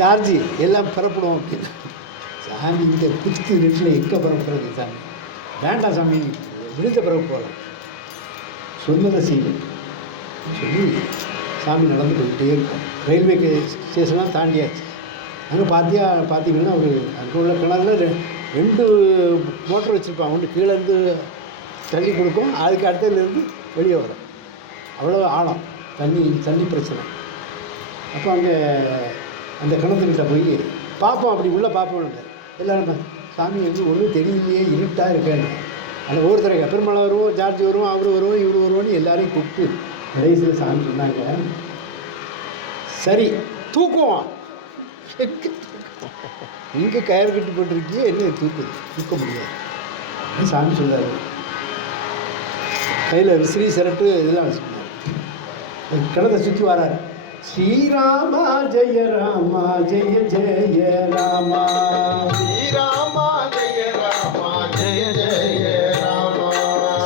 ஜார்ஜி எல்லாம் புறப்படுவோம் அப்படின்னு. சாமி இந்த குத்து ரெட்டில் எங்கே புறப்படுறது சாமி, வேண்டாம் சாமி, விழுந்த பிறகு போகலாம், சொன்னதை செய்யும் சொல்லி சாமி நடந்து போயிட்டே இருக்கும். ரயில்வே ஸ்டேஷன்லாம் தாண்டியாச்சு. அங்கே பார்த்தீங்கன்னா ஒரு அங்கே உள்ள கிணறுல 2 மோட்டர் வச்சுருப்பாங்க. ஒன்று கீழேருந்து தண்ணி கொடுக்கும், அதுக்கு அடுத்ததுலேருந்து வெளியே வரும். அவ்வளோ ஆழம் தண்ணி பிரச்சனை. அப்போ அங்கே அந்த கிணத்துக்கிட்ட போய் பார்ப்போம், அப்படி உள்ளே பார்ப்போம். எல்லோரும் சாமி வந்து ஒன்றும் தெரியலையே, இருட்டாக இருக்கேன்னு. அதில் ஒவ்வொருத்தரை பெருமாள் வருவோம், ஜார்ஜ் வருவோம், அவர் வருவோம், இவர் வருவோன்னு எல்லாரையும் கூப்பிட்டு கடைசியில் சாமி சொன்னாங்க, சரி தூக்குவோம். இங்கே கயிறு கட்டி போட்டிருக்கியே, என்ன தூக்க முடியாது சாமி சொல்கிறாரு. கையில் விசிறி சிரட்டு இதெல்லாம் வச்சுக்கணும். கிணத்தை சுற்றி வராரு. ஸ்ரீராமா ஜெய ராமா ஜெய ஜெய ராமா, ஸ்ரீராமா ஜெய ராமா ஜெய ஜெய ராமா,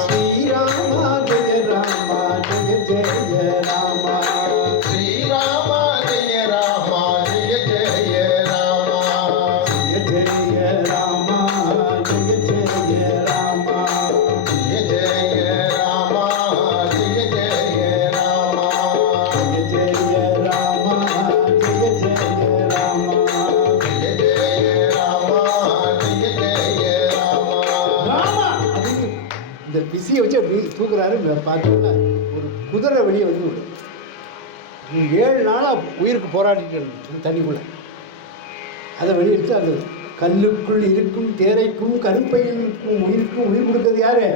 ஸ்ரீராமா ஜெய ராமா ஜெய ஜெய ராமா, ஸ்ரீராமா ஜெய ராமா ஜெய ஜெய ராமா, ஜெய ஜெய ராமா ஜெய ஜெய ராமா, ஜெய ஜெய ராமா ஜெய ஜெய ராமா, ஜெய ஜெய ராமா ஜெய ஜெய ராமா, ஜெய ஜெய ராமா ஜெய ஜெய ராமா. ராமா அப்படின்னு இந்த பிஸியை வச்சு அப்படி தூக்குறாரு. பார்த்தோம்னா ஒரு குதிரை வெளியே வந்து விடும். 7 நாளாக உயிருக்கு போராடிட்டு இருந்துச்சு தண்ணிக்குள்ளே. அதை வெளியெடுத்து அந்த கல்லுக்குள் இருக்கும் தேரைக்கும் கருப்பையில் இருக்கும் உயிருக்கும் உயிர் கொடுத்தது யாரு?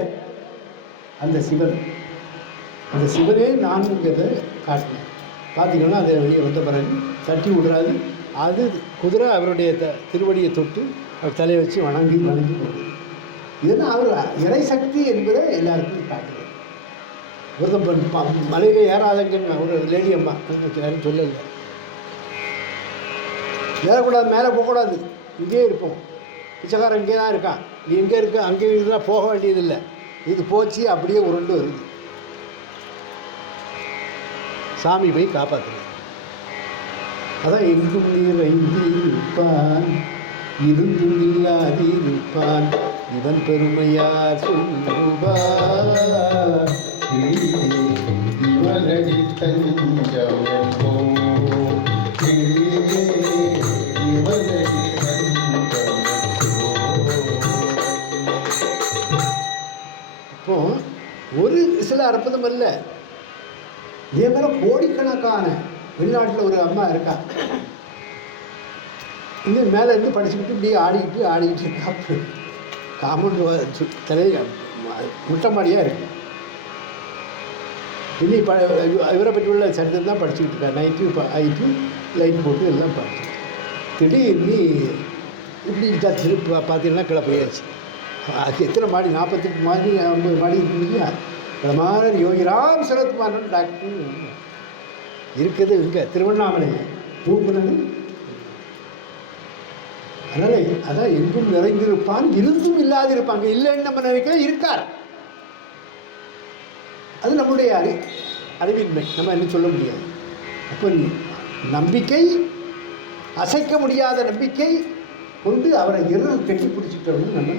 அந்த சிவன். அந்த சிவனே நான்கிறத காட்டினேன். பார்த்தீங்கன்னா அதை வெளியே வந்த பிறகு தட்டி விடுறாரு. அது குதிரை அவருடைய திருவடியை தொட்டு அவர் தலையை வச்சு வணங்கி போகுது. இதெல்லாம் அவர் இறை சக்தி என்பதை எல்லாருக்கும் காட்டுறாரு. மலையில ஏறாதங்கன்னு ஒரு லேடி அம்மா யாரும் சொல்லலை. ஏறக்கூடாது, மேலே போகக்கூடாது, இங்கே இருப்போம். பிச்சைக்காரன் இங்கே தான் இருக்கான், நீ எங்கே இருக்க அங்கே இருந்தால் போக வேண்டியதில்லை. இது போச்சு, அப்படியே உருண்டு வருது. சாமி போய் காப்பாற்றுது. அதான் எங்கும் நிறைந்து இருப்பான், இருந்தும் இல்லாது இருப்பான், இவன் பெருமையார் சொல்லுவார், இவனடி தஞ்சம் என்போம், இவனடி தஞ்சம் என்போம். இப்போ ஒரு சில அற்புதம் அல்ல, இதே மாதிரி கோடிக்கணக்கான. வெளிநாட்டில் ஒரு அம்மா இருக்கா, இன்னும் மேலே இருந்து படிச்சுக்கிட்டு இப்படி ஆடிக்கிட்டு இருக்கா. காமௌண்ட் தலையை முட்டை மாடியாக இருக்கு. இன்னி இவரை பற்றி உள்ள சரித்திரம் தான் படிச்சுக்கிட்டு இருக்கா. நைட்டு ஆகிட்டு லைட் போட்டு எல்லாம் படிச்சு திடீர்னு இப்படி திருப்பி பார்த்தீங்கன்னா கீழே போயாச்சு. அது எத்தனை மாடி, 48 மாடி 50 மாடி இருக்கு இல்லையா. பிரமாணர் யோகிராம் சரத்குமாரன் டாக்டர் இருக்குது இங்கே திருவண்ணாமலை தூக்குனது. அதனால் அதான் எங்கும் நிறைந்திருப்பான், இருந்தும் இல்லாதிருப்பாங்க. இல்லைன்னு நம்ம நினைக்கிறோம், இருக்கார். அது நம்முடைய அறிவின்மை, நம்ம என்ன சொல்ல முடியாது. அப்போ நம்பிக்கை, அசைக்க முடியாத நம்பிக்கை கொண்டு அவரை கட்டி பிடிச்சிட்டோம்னு நம்ம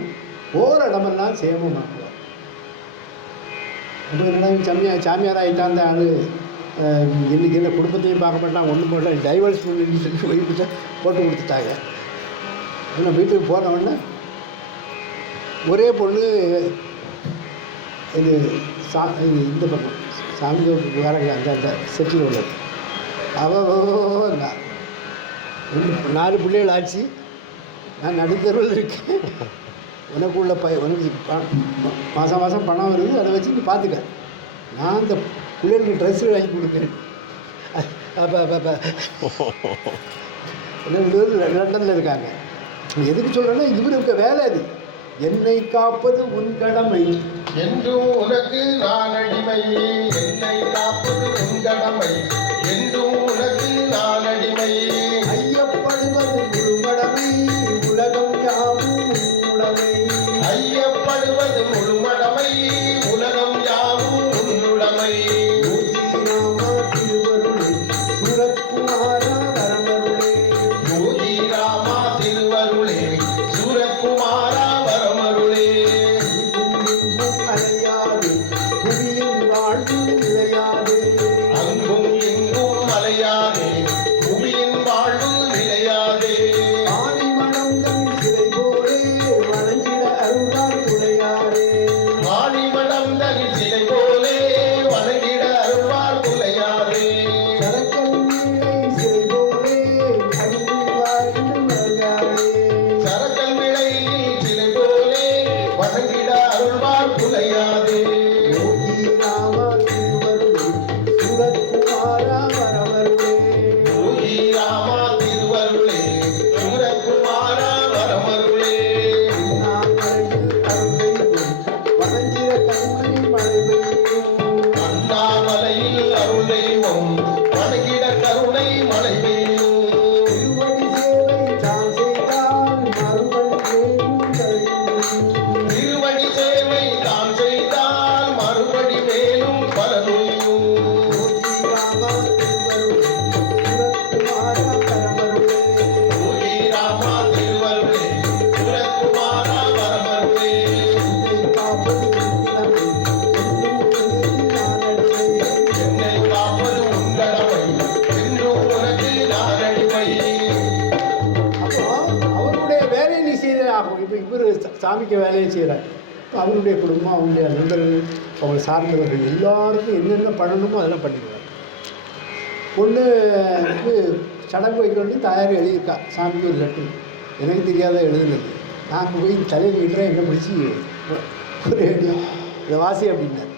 போகிற இடமெல்லாம் சேமமாக்குவார். அப்போ என்னடா சாமியார் ஆகிட்டான் அந்த ஆள், இன்றைக்கி என்ன குடும்பத்தையும் பார்க்க மாட்டான், ஒன்றும் போட்டான், டைவர்ஸ் பண்ணி சொல்லி போயிட்டு போட்டு கொடுத்துட்டாங்க. ஆனால் வீட்டுக்கு போனவொடனே ஒரே பொண்ணு இது இந்த பக்கம் சாமிக்கு வரங்க அந்த செட்டில் உள்ளது. அவள் 4 பிள்ளைகள் ஆச்சு, நான் நடுத்தருவில் இருக்கேன். உனக்குள்ள உனக்கு மாதம் மாதம் பணம் வருது, அதை வச்சு நீ பார்த்துக்க, நான் அந்த பிள்ளைகளுக்கு ட்ரெஸ்ஸு வாங்கி கொடுக்குறேன். லண்டனில் இருக்காங்க. எதுக்கு சொல்கிறேன்னா இவருக்கு வேலை அது. என்னை காப்பது உன் கடமை என்றும் உனக்கு நான் அடிமை, என்னை காப்பது உன் கடமை என்றும் உனக்கு நான் அடிமை, ஐயப்படுவது முழுமடமை உலகம் யாவும் உன்னுடைமை, ஐயப்படுவது முழுமடமை உலகம் யாவும் உன்னுடைமை, திருவருளே சுரத்குமாரா வரமருளே, இவர் சாமிக்கு வேலையை செய்கிறார். இப்போ அவருடைய குடும்பம், அவங்களுடைய நண்பர்கள், அவங்களை சார்ந்தவர்கள் எல்லாருக்கும் என்னென்ன பண்ணணுமோ அதெல்லாம் பண்ணிடுவார். பொண்ணுக்கு சடங்கு வைக்க வேண்டி தாயார் எழுதியிருக்கா சாமிக்கு ஒரு லெட்ரு. எனக்கு தெரியாத எழுதுனது. நான் போய் தலையில் விடுறேன், என்ன பிடிச்சி ஒரு இதை வாசி அப்படின்னார்.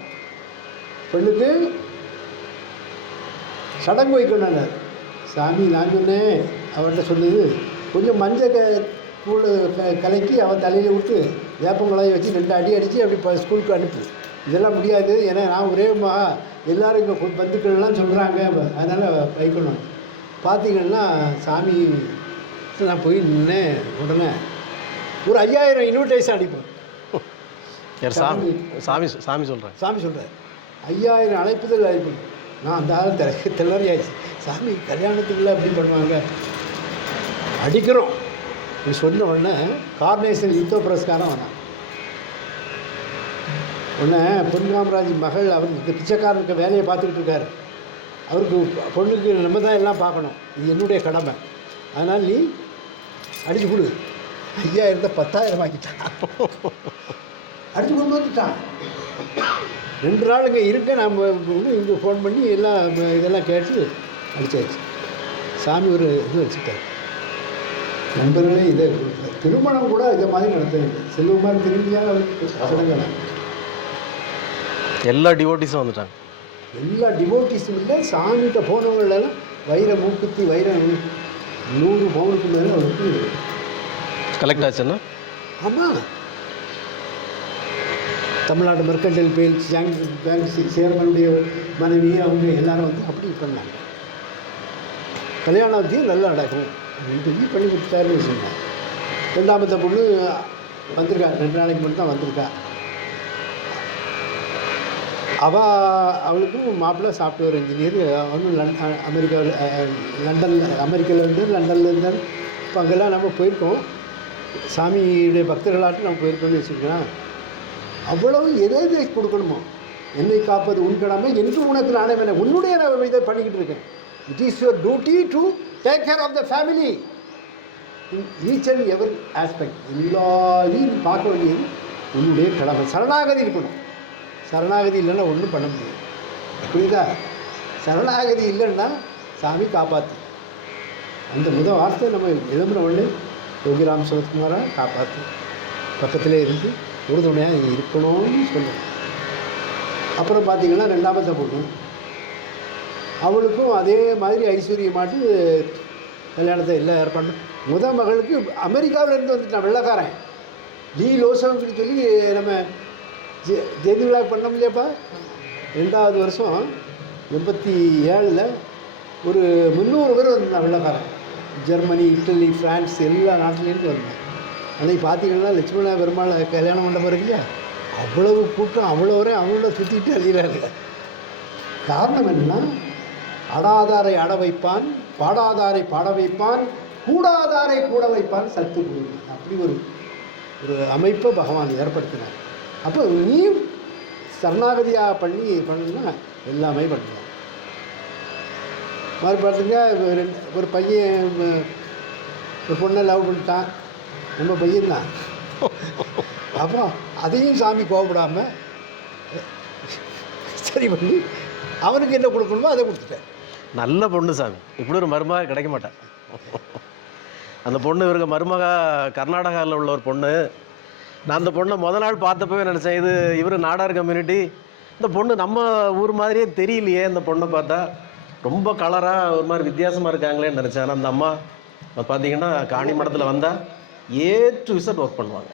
பொண்ணுக்கு சடங்கு வைக்கணுன்னார். சாமி நான் சொன்னேன், அவர்கிட்ட சொன்னது கொஞ்சம் மஞ்சள் தூள் கலக்கி அவன் தலையில் விட்டு வேப்பங்குழாயை வச்சு 2 அடி அடித்து அப்படி ஸ்கூலுக்கு அனுப்பு. இதெல்லாம் முடியாது, ஏன்னா நான் ஒரே எல்லோரும் இங்கே பந்துக்கள்லாம் சொல்கிறாங்க, அதனால் வைக்கணும். பார்த்தீங்கன்னா சாமி நான் போய் நின்னேன். உடனே ஒரு 5000 இன்விடேஷன் அடிப்பேன். சாமி சாமி சாமி சொல்கிறேன், சாமி சொல்கிறேன் 5000 அழைப்புதல் அழைப்பு. நான் அந்த ஆள் தெல்லறியாச்சு. சாமி கல்யாணத்துக்குள்ள அப்படி பண்ணுவாங்க. அடிக்கிறோம். நீ சொன்ன உடனே கார்னேஷன் யுத்தோ புரஸ்காரம் வேணாம். உடனே பொன்காமராஜ் மகள் அவருக்கு பிச்சைக்காரனுக்கு வேலையை பார்த்துக்கிட்டு இருக்காரு. அவருக்கு பொண்ணுக்கு நம்ம தான் எல்லாம் பார்க்கணும், இது என்னுடைய கடமை. அதனால் நீ அடிச்சு கொடு. 5000 10,000 ஆக்கிட்டான். அடிச்சு கொண்டு வந்துட்டான். 2 நாள் இங்கே இருக்க நம்ம இங்கே ஃபோன் பண்ணி எல்லாம் இதெல்லாம் கேட்டு அடித்தாச்சு. சாமி ஒரு இது வச்சுட்டார். நண்பர்களே இதை திருமணம் கூட இதை மாதிரி நடத்தவில்லை. செல்வகுமார் திரும்பியாக அவருக்கு சடங்கலாம் எல்லா டிவோட்டிஸும் வந்துட்டாங்க. எல்லா டிவோட்டிஸும் இல்லை, சாமிகிட்ட போனவங்களெல்லாம் வைர மூக்குத்தி வைரம் 100 பவுனுக்கு மேலே அவருக்கு கலெக்ட் ஆச்சுன்னா. ஆமாம், தமிழ்நாடு மெர்கன்டைல் பேங்க் சேர்மனுடைய மனைவி அவங்க எல்லாரும் வந்து அப்படி பண்ணாங்க. கல்யாணத்தையும் நல்லா நடக்கும் அப்படின்னு பண்ணி கொடுத்தாருன்னு சொன்னாங்க. 2ஆமத்த பொண்ணு வந்திருக்கா, 2 நாளைக்கு மட்டும் தான் வந்திருக்கா. அவளுக்கும் மாப்பிள்ளை சாஃப்ட்வேர் இன்ஜினியர். அவனும் அமெரிக்காவில் அமெரிக்காவில் இருந்தார், லண்டனில் இருந்தார். இப்போ அங்கெல்லாம் நம்ம போயிருக்கோம், சாமியுடைய பக்தர்களாட்டும் நம்ம போயிருக்கோம்னு வச்சுக்கலாம். அவ்வளவு எதை கொடுக்கணுமோ, என்னை காப்பது உன் கடமை என்று உனக்கு நானே வேணேன், உன்னுடைய நான் இதை பண்ணிக்கிட்டு இருக்கேன். It is your duty to take care of the family in each and every aspect. எல்லாரையும் பார்க்க வேண்டியது உன்னுடைய கடமை. சரணாகதி இருக்கணும். சரணாகதி இல்லைன்னா ஒன்றும் பண்ண முடியாது. புரியுதா? சரணாகதி இல்லைன்னா சாமி காப்பாற்று. அந்த வார்த்தை நம்ம எழும்புற உடனே யோகிராம் சரத்குமாரா காப்பாற்று, பக்கத்திலே இருந்து உறுதுணையாக நீங்கள் இருக்கணும்னு சொல்லுங்கள். அப்புறம் பார்த்தீங்கன்னா 2ஆமத்த பொண்ணு, அவளுக்கும் அதே மாதிரி ஐஸ்வர்யமாட்டு கல்யாணத்தை எல்லாம் ஏற்பாடு. மகளுக்கு அமெரிக்காவிலேருந்து வந்துட்டான் வெள்ளைக்காரன் லீ லோசோன்னு சொல்லி நம்ம ஜெயந்தி விழா பண்ண முடியாப்பா. 2வது வருஷம் 87 ஒரு 300 பேர் வந்திருந்தான் வெள்ளைக்காரன். ஜெர்மனி, இட்டலி, ஃப்ரான்ஸ் எல்லா நாட்டிலேருந்து வந்தேன். அன்றைக்கி பார்த்தீங்கன்னா லட்சுமண பெருமாள் கல்யாணம் மண்டபம் இருக்கு இல்லையா, அவ்வளவு கூட்டம், அவ்வளோ வரை அவங்கள சுற்றிட்டு அழிகிறாங்க. காரணம் என்னன்னா, அடாதாரை அட வைப்பான், பாடாதாரை பாட வைப்பான், கூடாதாரை கூட வைப்பான், சத்து கொடுப்பான். அப்படி ஒரு அமைப்பை பகவான் ஏற்படுத்தினார். அப்போ நீ சரணாகதியாக பண்ணணுன்னா எல்லாமே பண்ணலாம். மாதிரி பார்த்துங்க, ஒரு பையன் ஒரு பொண்ணை லவ் பண்ணிட்டான், நம்ம பையன்தான். அப்போ அதையும் சாமி கோபப்படாமல் சரி பண்ணி அவனுக்கு என்ன கொடுக்கணுமோ அதை கொடுத்துட்டேன். நல்ல பொண்ணு சாமி, இப்படி ஒரு மருமக கிடைக்க மாட்டேன். அந்த பொண்ணு இவருக்கு மருமக கர்நாடகாவில் உள்ள ஒரு பொண்ணு. நான் அந்த பொண்ணை நாள் பார்த்தப்பவே நினச்சேன், இது இவர் நாடார் கம்யூனிட்டி, இந்த பொண்ணு நம்ம ஊர் மாதிரியே தெரியலையே, இந்த பொண்ணை பார்த்தா ரொம்ப கலராக ஒரு மாதிரி வித்தியாசமாக இருக்காங்களேன்னு நினச்சேன். ஆனால் அந்த அம்மா பார்த்தீங்கன்னா காணி மடத்தில் வந்தால் A to Z ஒர்க் பண்ணுவாங்க.